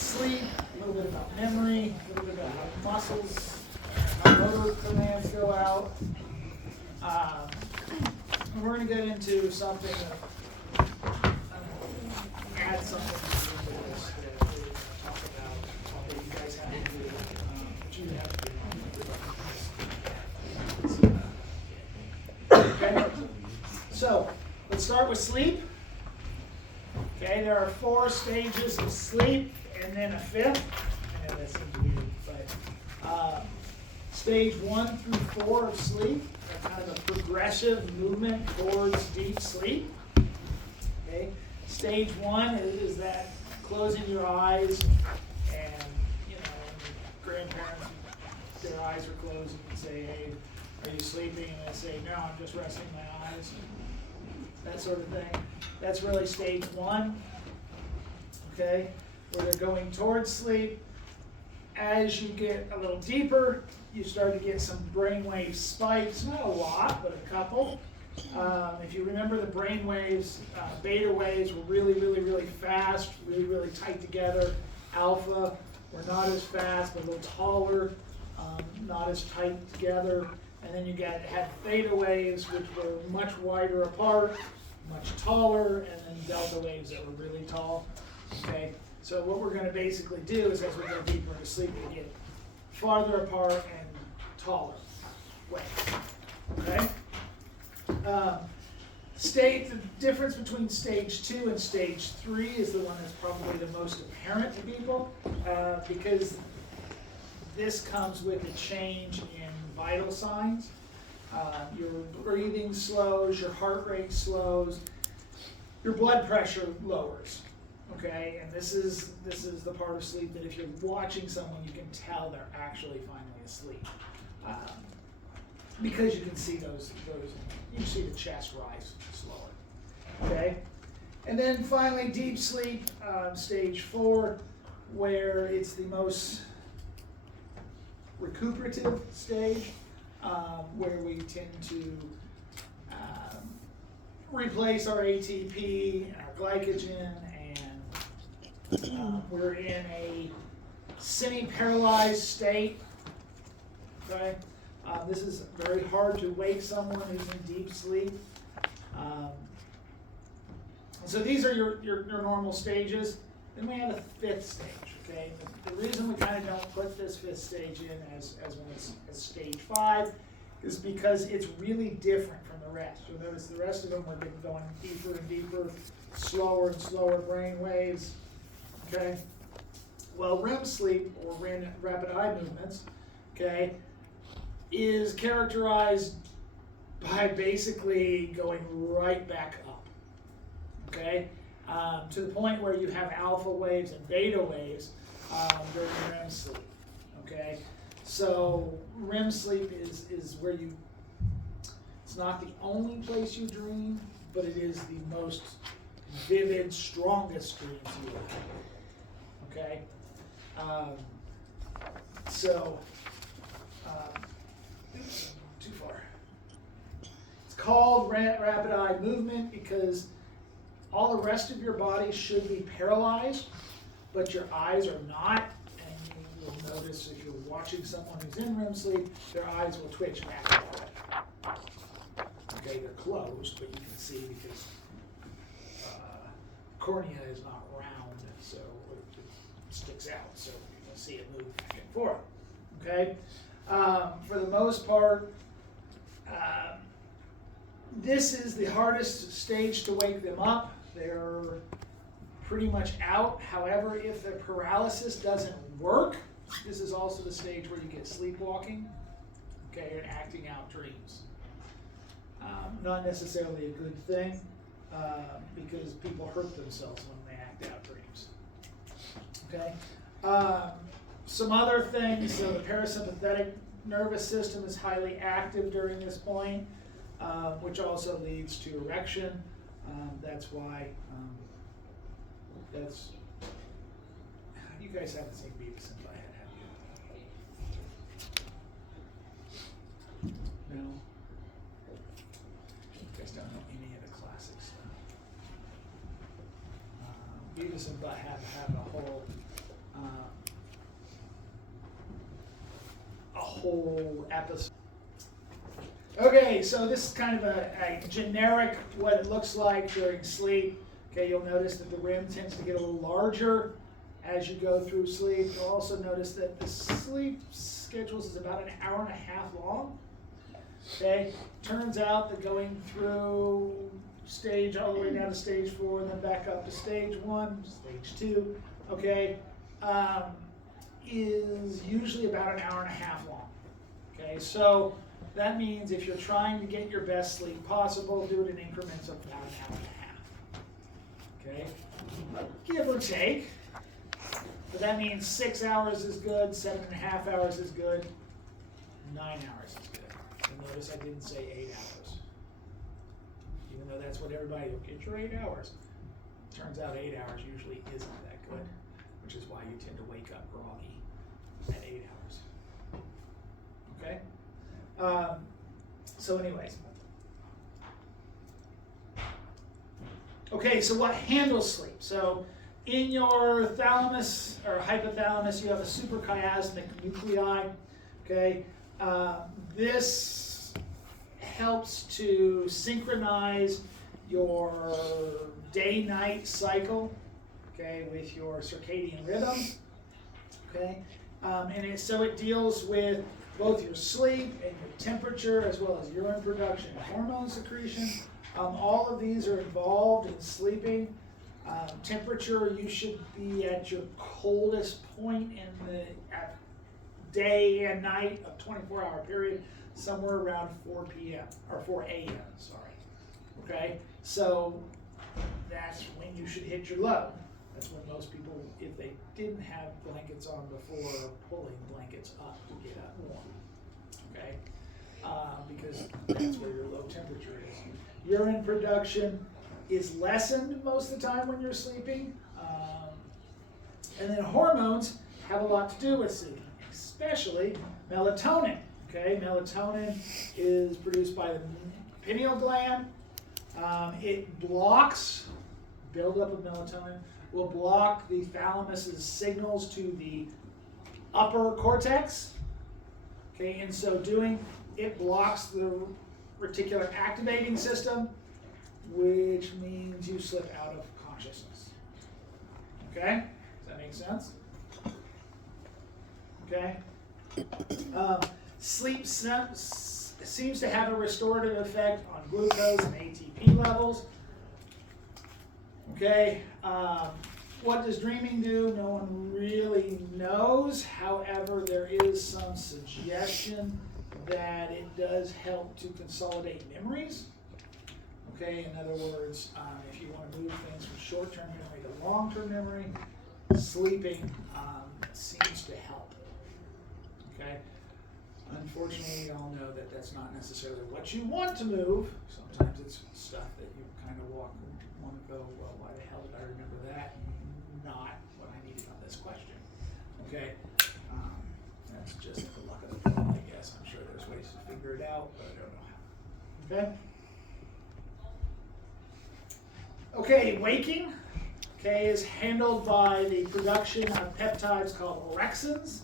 sleep, a little bit about memory, a little bit about how muscles, how motor commands go out. And we're going to get into something that add something to this that we talk about that you guys have to do, that you have to do. Okay? So, let's start with sleep. Okay, there are 4 stages of sleep and then a 5th. I know that seems weird, but stage 1 through 4 of sleep are kind of a progressive movement towards deep sleep. Okay, stage 1 is that closing your eyes, and grandparents, their eyes are closed, and say, "Hey, are you sleeping?" And they say, "No, I'm just resting my eyes." That sort of thing. That's really stage 1, okay, where they're going towards sleep. As you get a little deeper, you start to get some brainwave spikes, not a lot, but a couple. If you remember the brain waves, beta waves were really, really, really fast, really, really tight together. Alpha were not as fast, but a little taller, not as tight together. And then you had theta waves, which were much wider apart, much taller, and then delta waves that were really tall. Okay, so what we're going to basically do is, as we go deeper into sleep, we get farther apart and taller waves. Okay. The difference between stage 2 and stage 3 is the one that's probably the most apparent to people, because this comes with a change in vital signs. Your breathing slows, your heart rate slows, your blood pressure lowers. Okay, and this is the part of sleep that if you're watching someone, you can tell they're actually finally asleep, because you can see you can see the chest rise slower. Okay, and then finally deep sleep, stage 4, where it's the most recuperative stage, where we tend to replace our ATP and our glycogen, and we're in a semi-paralyzed state. Okay, this is very hard to wake someone who's in deep sleep. So these are your normal stages. Then we have a 5th stage. Okay, the reason we kind of don't put this 5th stage in as when it's stage 5 is because it's really different from the rest. So notice the rest of them we're going deeper and deeper, slower and slower brain waves. Okay, well, REM sleep, or rapid eye movements, okay, is characterized by basically going right back up. Okay, to the point where you have alpha waves and beta waves during REM sleep. Okay, so REM sleep is where it's not the only place you dream, but it is the most vivid, strongest dreams you have. Okay, oops, too far. It's called rapid eye movement because all the rest of your body should be paralyzed, but your eyes are not. And you will notice if you're watching someone who's in REM sleep, their eyes will twitch back and forth. Okay, they're closed, but you can see because cornea is not round, so it sticks out, so you can see it move back and forth. Okay, for the most part, this is the hardest stage to wake them up. They're pretty much out. However, if the paralysis doesn't work, this is also the stage where you get sleepwalking, okay, and acting out dreams. Not necessarily a good thing, because people hurt themselves when they act out dreams. Okay. Some other things. So the parasympathetic nervous system is highly active during this point, which also leads to erection. That's why. You guys haven't seen Beavis and Butthead, have you? No. You guys don't know any of the classic stuff. Beavis and Butthead have a whole whole episode. Okay, so this is kind of a generic what it looks like during sleep. Okay, you'll notice that the rim tends to get a little larger as you go through sleep. You'll also notice that the sleep schedules is about an hour and a half long. Okay, turns out that going through stage all the way down to stage 4 and then back up to stage 1, stage 2, okay, is usually about an hour and a half long. Okay, so that means if you're trying to get your best sleep possible, do it in increments of about an hour and a half. Okay, give or take. But that means 6 hours is good, 7.5 hours is good, 9 hours is good. And notice I didn't say 8 hours. Even though that's what everybody will get your 8 hours. Turns out 8 hours usually isn't that good, which is why you tend to wake up groggy at 8 hours. Okay? So anyways. Okay, so what handles sleep? So in your thalamus or hypothalamus, you have a suprachiasmatic nuclei. Okay, this helps to synchronize your day-night cycle. Okay, with your circadian rhythm. Okay, and so it deals with both your sleep and your temperature, as well as urine production and hormone secretion. All of these are involved in sleeping. Temperature, you should be at your coldest point in the day and night of 24-hour period, somewhere around 4 p.m. or 4 a.m. Sorry. Okay, so that's when you should hit your low. That's when most people, if they didn't have blankets on before, are pulling blankets up to get up warm. Okay, because that's where your low temperature is. Urine production is lessened most of the time when you're sleeping. And then hormones have a lot to do with sleeping, especially melatonin. Okay, melatonin is produced by the pineal gland. It blocks, buildup of melatonin will block the thalamus's signals to the upper cortex. Okay, in so doing, it blocks the reticular activating system, which means you slip out of consciousness. Okay? Does that make sense? Okay? Sleep seems to have a restorative effect on glucose and ATP levels. Okay? What does dreaming do? No one really knows. However, there is some suggestion that it does help to consolidate memories. Okay, in other words, if you want to move things from short-term memory to long-term memory, sleeping seems to help. Okay, unfortunately, we all know that that's not necessarily what you want to move. Sometimes it's stuff that you kind of want to go, well, why the hell did I remember that? Not what I needed on this question. Okay, that's just the luck of the draw, I guess. I'm sure there's ways to figure it out, but I don't know how. Okay. Okay, waking, okay, is handled by the production of peptides called orexins.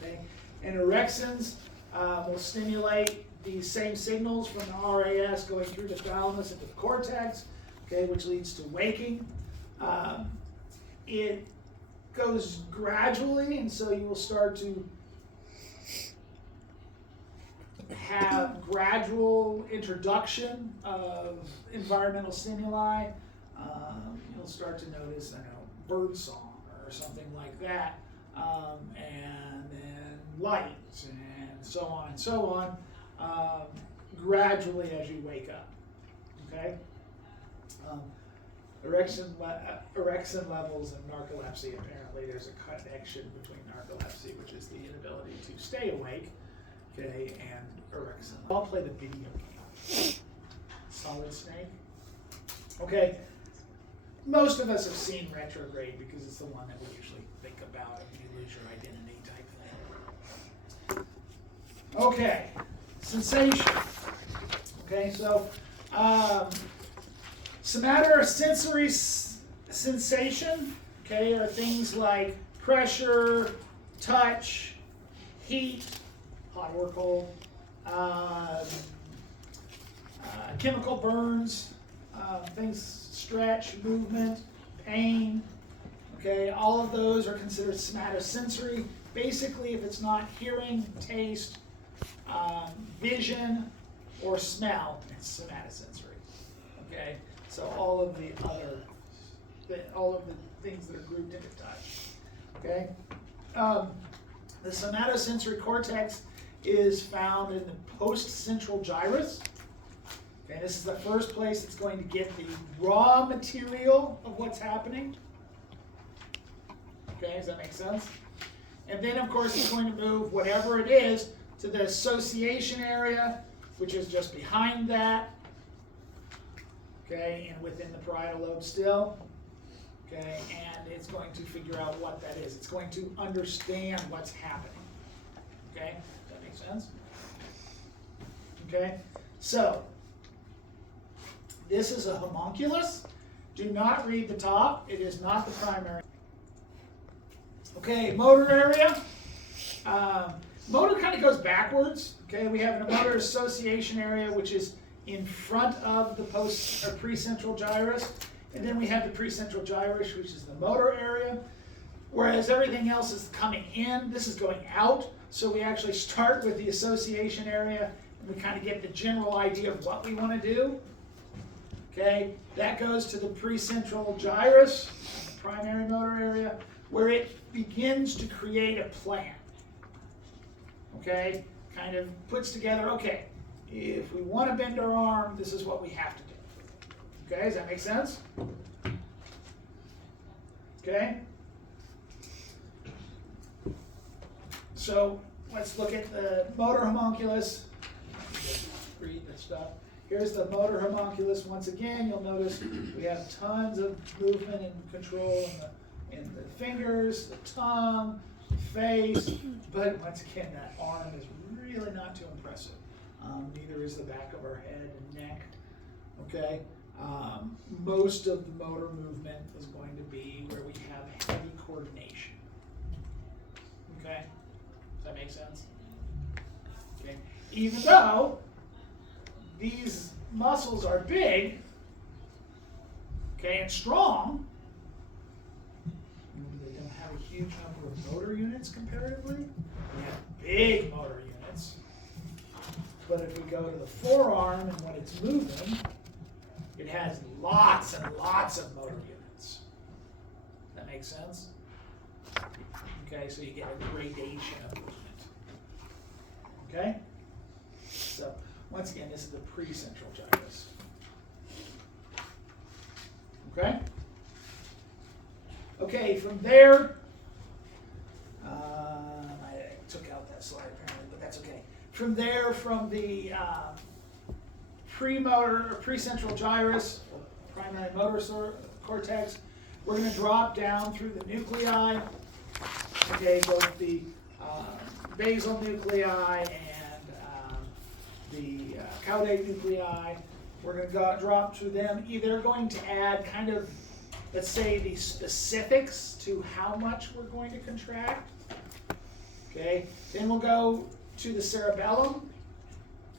Okay, and orexins will stimulate these same signals from the RAS going through the thalamus into the cortex, okay, which leads to waking. It goes gradually, and so you will start to have gradual introduction of environmental stimuli. You'll start to notice, bird song or something like that, and then lights and so on and so on, gradually as you wake up. Okay. Orexin levels and narcolepsy, apparently there's a connection between narcolepsy, which is the inability to stay awake, okay, and orexin. I'll play the video game. Solid Snake. Okay, most of us have seen Retrograde because it's the one that we usually think about if you lose your identity type thing. Okay, sensation. Okay, so somatosensory sensation, okay, are things like pressure, touch, heat, hot or cold. Chemical burns, things, stretch, movement, pain. Okay, all of those are considered somatosensory. Basically, if it's not hearing, taste, vision, or smell, it's somatosensory. Okay, so all of the things that are grouped into touch. Okay, the somatosensory cortex is found in the postcentral gyrus. Okay, this is the first place it's going to get the raw material of what's happening. Okay, does that make sense? And then, of course, it's going to move whatever it is to the association area, which is just behind that. Okay, and within the parietal lobe still. Okay, and it's going to figure out what that is. It's going to understand what's happening. Okay, does that make sense? Okay, so this is a homunculus. Do not read the top. It is not the primary. Okay, motor area. Motor kind of goes backwards. Okay, we have a motor association area, which is in front of the precentral gyrus, and then we have the precentral gyrus, which is the motor area. Whereas everything else is coming in, this is going out. So we actually start with the association area, and we kind of get the general idea of what we want to do. Okay, that goes to the precentral gyrus, the primary motor area, where it begins to create a plan. Okay, kind of puts together, okay, if we want to bend our arm, this is what we have to do. Okay, does that make sense? Okay. So let's look at the motor homunculus. Read the stuff. Here's the motor homunculus. Once again, you'll notice we have tons of movement and control in the fingers, the tongue, the face, but once again, that arm is really not too impressive. Neither is the back of our head and neck. Okay, most of the motor movement is going to be where we have heavy coordination. Okay, does that make sense? Okay, even though these muscles are big, okay, and strong, they don't have a huge number of motor units comparatively. They have big motor units. But if we go to the forearm and when it's moving, it has lots and lots of motor units. That makes sense? Okay, so you get a gradation of movement. Okay? So, once again, this is the precentral gyrus. Okay? Okay, from there, I took out that slide apparently, but that's okay. From there, from the premotor or precentral gyrus, primary motor cortex, we're going to drop down through the nuclei. Okay, both the basal nuclei and the caudate nuclei. We're going to drop through them. Either going to add kind of, let's say, the specifics to how much we're going to contract. Okay, then we'll go to the cerebellum.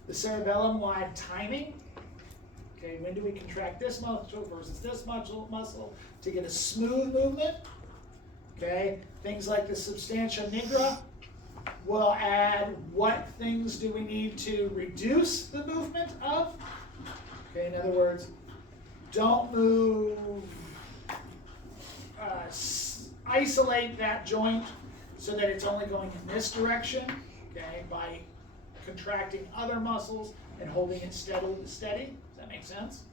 The cerebellum will add timing. Okay, when do we contract this muscle versus this muscle to get a smooth movement? Okay, things like the substantia nigra will add what things do we need to reduce the movement of. Okay, in other words, don't move, isolate that joint so that it's only going in this direction, okay, by contracting other muscles and holding it steady. Does that make sense?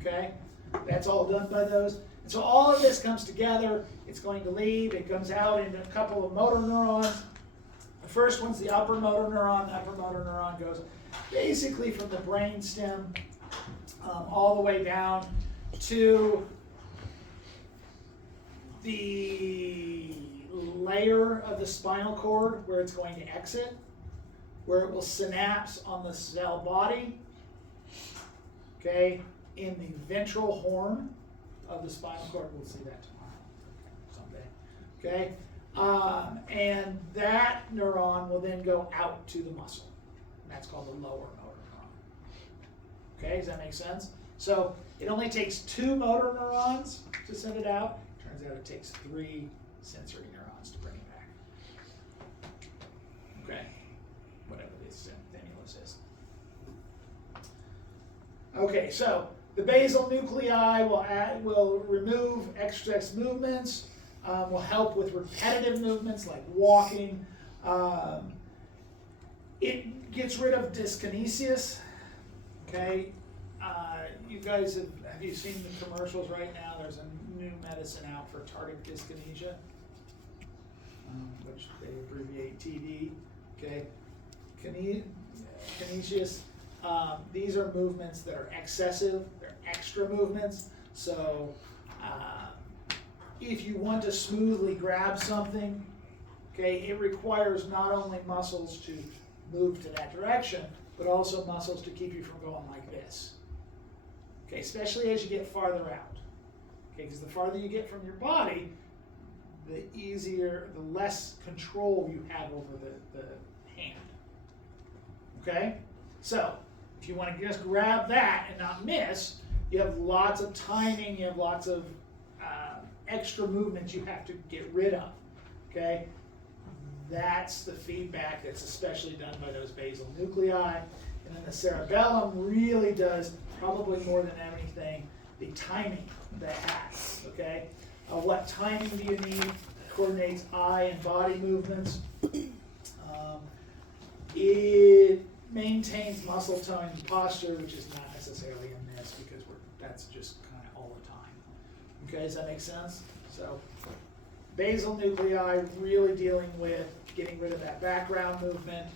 Okay, that's all done by those. And so all of this comes together. It's going to leave. It comes out into a couple of motor neurons. The first one's the upper motor neuron. The upper motor neuron goes basically from the brain stem all the way down to the layer of the spinal cord where it's going to exit, where it will synapse on the cell body, okay, in the ventral horn of the spinal cord. We'll see that tomorrow, someday, okay? And that neuron will then go out to the muscle. And that's called the lower motor neuron. Okay, does that make sense? So it only takes 2 motor neurons to send it out. Turns out it takes 3 sensory neurons to bring it back. Okay, whatever this stimulus is. Okay, so the basal nuclei will remove excess movements, will help with repetitive movements like walking. It gets rid of dyskinesis. Okay, you guys have you seen the commercials right now? There's a new medicine out for tardive dyskinesia, which they abbreviate TD. Okay, kinesis. These are movements that are excessive. They're extra movements. So if you want to smoothly grab something, okay, it requires not only muscles to move to that direction, but also muscles to keep you from going like this. Okay, especially as you get farther out. Okay, because the farther you get from your body, the easier, the less control you have over the hand. Okay? So, if you want to just grab that and not miss, you have lots of timing, you have lots of extra movements you have to get rid of. Okay? That's the feedback that's especially done by those basal nuclei. And then the cerebellum really does, probably more than anything, the timing that it has. Okay? What timing do you need? It coordinates eye and body movements. It maintains muscle tone and posture, which is not necessarily in this because that's just kind of all the time. Okay, does that make sense? So, basal nuclei really dealing with getting rid of that background movement.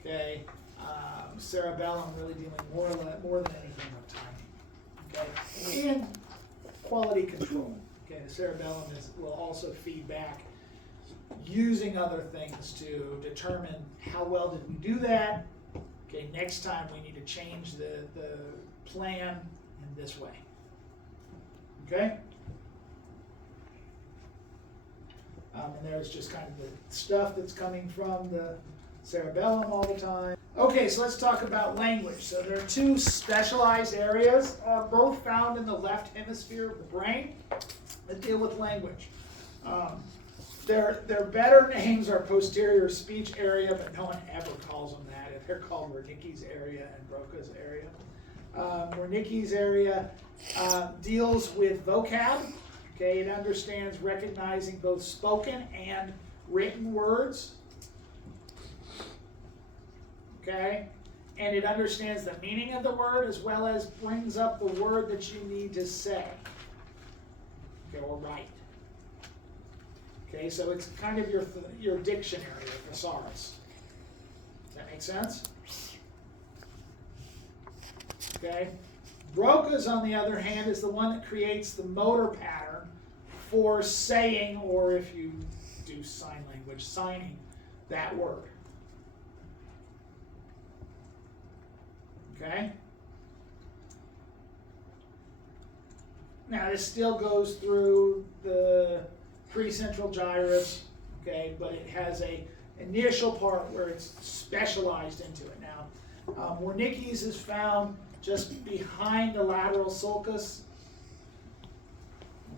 Okay, cerebellum really dealing more than anything with timing. Okay, and quality control. Okay, the cerebellum will also feed back using other things to determine how well did we do that. Okay, next time we need to change the plan in this way. Okay? And there's just kind of the stuff that's coming from the cerebellum all the time. Okay, so let's talk about language. So there are 2 specialized areas, both found in the left hemisphere of the brain, that deal with language. Their better names are posterior speech area, but no one ever calls them that. They're called Wernicke's area and Broca's area. Wernicke's area deals with vocab. Okay, it understands recognizing both spoken and written words. Okay, and it understands the meaning of the word as well as brings up the word that you need to say. Okay, or write. Okay, so it's kind of your dictionary, your thesaurus. Does that make sense? Okay. Broca's, on the other hand, is the one that creates the motor pattern for saying, or if you do sign language, signing that word. Okay? Now, this still goes through the precentral gyrus, okay, but it has a initial part where it's specialized into it. Now, Wernicke's is found just behind the lateral sulcus,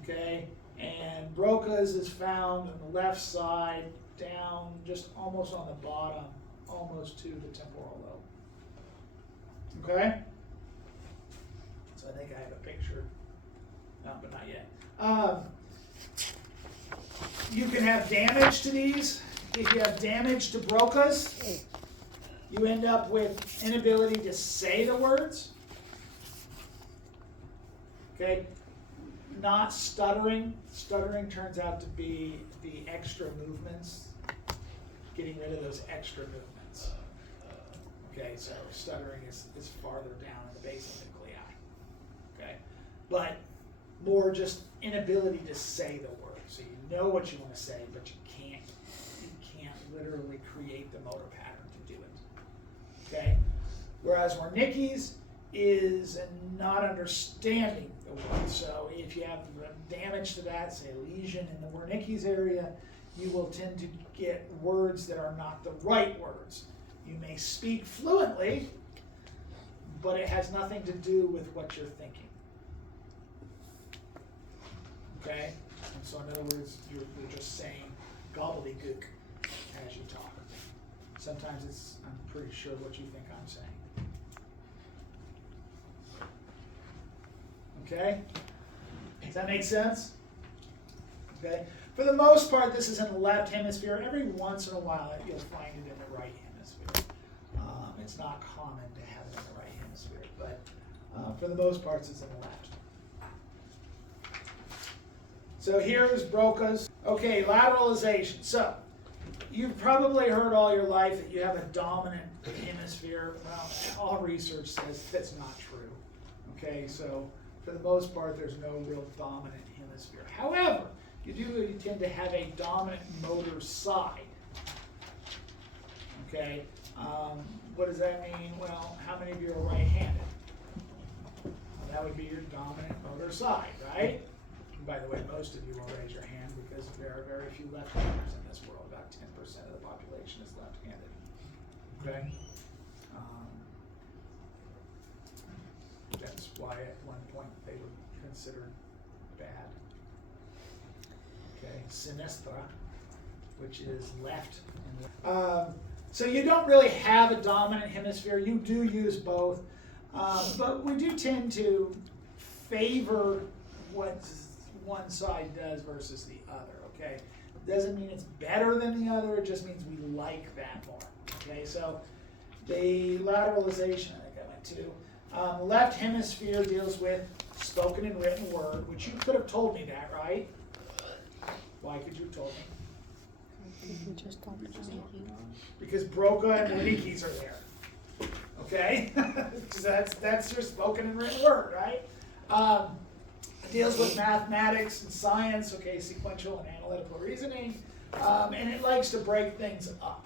okay, and Broca's is found on the left side, down just almost on the bottom, almost to the temporal lobe. Okay? So I think I have a picture, no, but not yet. You can have damage to these. If you have damage to Broca's, you end up with inability to say the words. Okay? Not stuttering. Stuttering turns out to be the extra movements, getting rid of those extra movements. Okay, so stuttering is farther down in the basal nuclei. Okay? But more just inability to say the word. So you know what you want to say, but you can't literally create the motor pattern to do it. Okay? Whereas Wernicke's, is not understanding the word. So if you have damage to that, say a lesion in the Wernicke's area, you will tend to get words that are not the right words. You may speak fluently, but it has nothing to do with what you're thinking. Okay? And so in other words, you're just saying gobbledygook as you talk. Sometimes it's, I'm pretty sure what you think I'm saying. Okay? Does that make sense? Okay? For the most part, this is in the left hemisphere. Every once in a while, you'll find it in the right hemisphere. It's not common to have it in the right hemisphere, but for the most part, it's in the left. So here's Broca's. Okay, lateralization. So you've probably heard all your life that you have a dominant hemisphere. Well, all research says that's not true. Okay, so for the most part, there's no real dominant hemisphere. However, you tend to have a dominant motor side. Okay, what does that mean? Well, how many of you are right-handed? Well, that would be your dominant motor side, right? And by the way, most of you will raise your hand because there are very few left-handers in this world. About 10% of the population is left-handed. Okay? That's why at one point they were considered bad. Okay, sinistra, which is left and left. So you don't really have a dominant hemisphere. You do use both, but we do tend to favor what one side does versus the other. Okay, doesn't mean it's better than the other. It just means we like that more. Okay, so the lateralization, I think I went to. Left hemisphere deals with spoken and written word, which you could have told me that, right? Why could you have told me? Because Broca and Wernicke's are there. Okay? that's your spoken and written word, right? It deals with mathematics and science, okay, sequential and analytical reasoning, and it likes to break things up,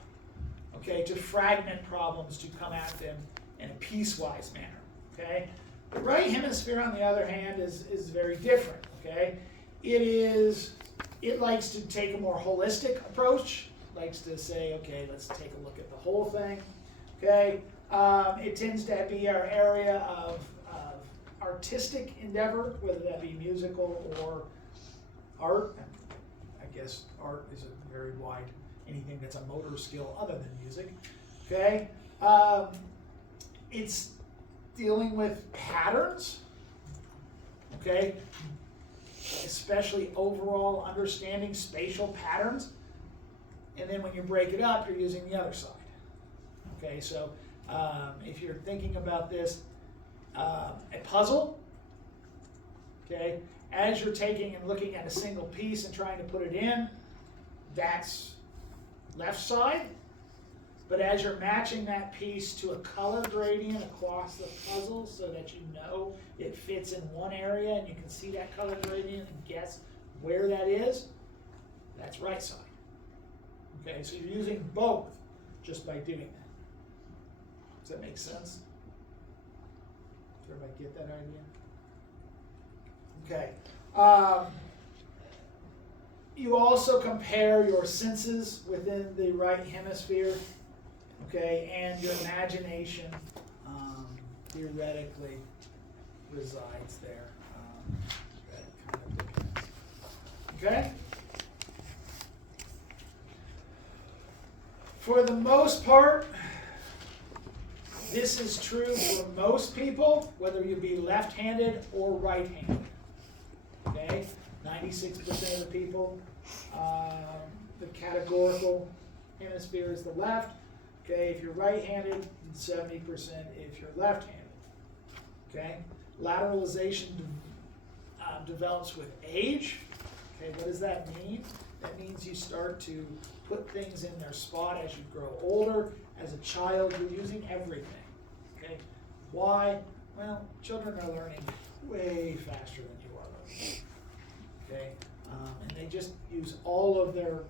okay, to fragment problems, to come at them in a piecewise manner, okay? The right hemisphere, on the other hand, is very different, okay? It likes to take a more holistic approach, likes to say, okay, let's take a look at the whole thing, okay? It tends to be our area of artistic endeavor, whether that be musical or art. I guess art is a very wide, anything that's a motor skill other than music, okay? It's dealing with patterns, okay? Especially overall understanding spatial patterns. And then when you break it up, you're using the other side. Okay, so if you're thinking about this, a puzzle, okay, as you're taking and looking at a single piece and trying to put it in, that's left side. But as you're matching that piece to a color gradient across the puzzle so that you know it fits in one area and you can see that color gradient and guess where that is, that's right side. Okay, so you're using both just by doing that. Does that make sense? Does everybody get that idea? Okay. You also compare your senses within the right hemisphere. Okay, and your imagination theoretically resides there. That kind of depends. Okay? For the most part, this is true for most people, whether you be left-handed or right-handed. Okay? 96% of the people, the categorical hemisphere is the left. Okay, if you're right-handed, and 70% if you're left-handed. Okay, lateralization develops with age. Okay, what does that mean? That means you start to put things in their spot as you grow older. As a child, you're using everything. Okay, why? Well, children are learning way faster than you are learning. Okay, and they just use all of their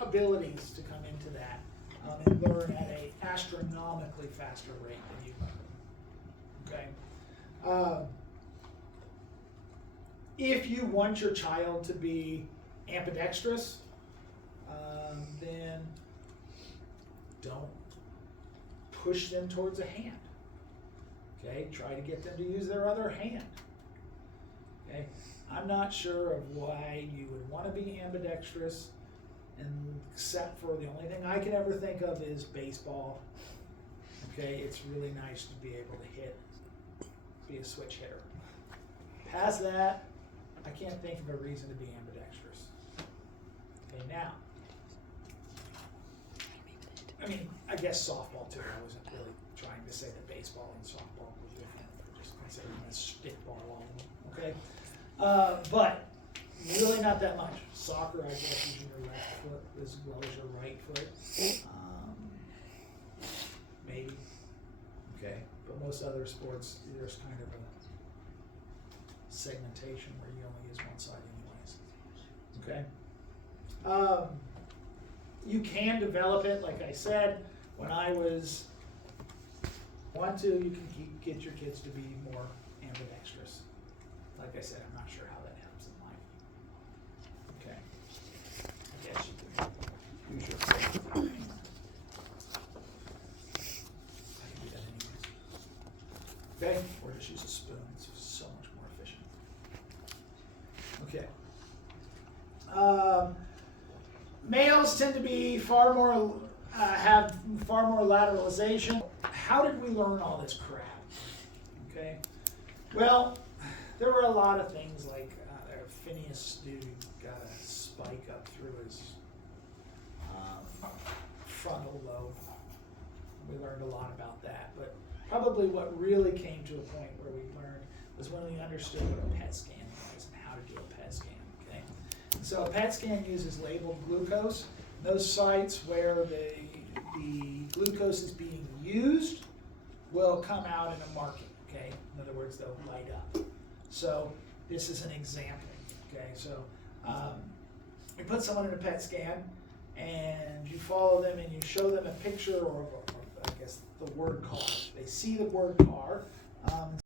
abilities to come into that. And learn at an astronomically faster rate than you learn. okay? If you want your child to be ambidextrous, then don't push them towards a hand. Okay, try to get them to use their other hand. Okay, I'm not sure of why you would want to be ambidextrous, except for the only thing I can ever think of is baseball. Okay, it's really nice to be able to hit, be a switch hitter. Past that, I can't think of a reason to be ambidextrous. Okay, now, I mean, I guess softball too. I wasn't really trying to say that baseball and softball were different. I'm just considering a stickball all of them. Okay, but really not that much. Soccer, I guess, using your left foot as well as your right foot. Maybe. Okay, but most other sports, there's kind of a segmentation where you only use one side anyways. Okay. You can develop it, like I said, when I was you can get your kids to be more ambidextrous. Like I said, I'm not sure how that happens in life. Okay. I guess you can use your foot. I can do that anyways. Okay, or just use a spoon. It's so much more efficient. Okay. Males tend to be far more, have far more lateralization. How did we learn all this crap? Okay. Well, there were a lot of things like Phineas dude got a spike up through his frontal lobe. We learned a lot about that, but probably what really came to a point where we learned was when we understood what a PET scan was and how to do a PET scan. Okay, so a PET scan uses labeled glucose. Those sites where the glucose is being used will come out in a marking. Okay, in other words, they'll light up. So this is an example. Okay, so you put someone in a PET scan and you follow them and you show them a picture or I guess the word car. They see the word car.